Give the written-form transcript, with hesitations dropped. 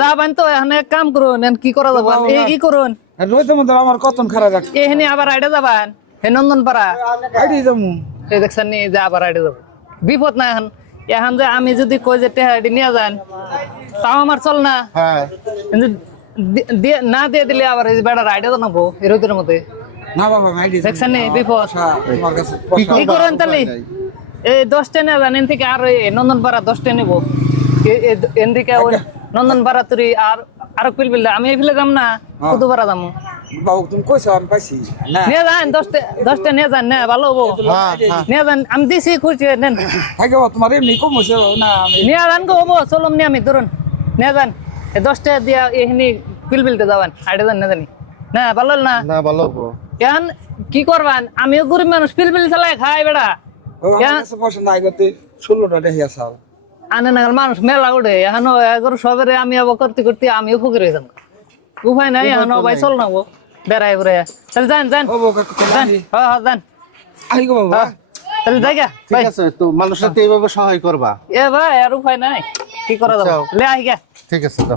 যাবেন তো এখানে এক কাম করুন কি করা যাবে এই করুন রইতে মধ্যে আমার কতন খারাপ রাখ এখানে আবার আইডে যাবেন হে নন্দনপাড়া আইডি যামু এই দেখছেন নি যে আবার আইডে যাব বিপদ না এখন এখন যে আমি যদি কই যে টেহাডি নিয়ে যান তাও আমার চল না হ্যাঁ না দিয়ে দিলে আবার এই বেড়া রাইডে তো নেবো এই রোদের মধ্যে না বাবা আইডি দেখছেন নি বিপদ তোমার কাছে কি করেন তাহলে এই 10টা নিয়ে যান এন থেকে আর ওই নন্দনপাড়া 10টা নেব এদিকে ওই নন্দনপাড়া তুই আর পিলবিল আমি এই ফেলে যাম না কুতুপাড়া যাবো বাবু তুমি কইছো আমি পাইছি না নিয়ে যান 10টা নিয়ে যান না ভালো হবো নিয়ে যান আমি দিছি খুঁজছি নেন আগে তোমার এমনি কম হইছে না আমি নিয়ে যান গো হবো চলম নিয়ে আমি ধরুন নিয়ে যান এই 10টা দিয়া এখানে পিলবিলতে যাবেন আইডে যান না জানি না ভালো না না ভালো হবো কেন কি করবেন আমিও গরিব মানুষ পিলবিল চালাই খাই বেড়া পয়সা নাই করতে 16টা দেখিয়া চাও আনে নাগাল মানুষ মেলা উঠে এখন এগারো সবেরে আমি আবার করতে করতে আমিও ফকির হয়ে যাবো উপায় নাই এখন ভাই চল নাবো বেড়াই বেড়াই তাহলে যান যান ও কাকু যান হ্যাঁ যান আই গো বাবা তাহলে যাই গা ঠিক আছে তো মানুষের তো এইভাবে সহায় করবা এ ভাই আর উপায় নাই কি করা যাবে লে আই গা ঠিক আছে তো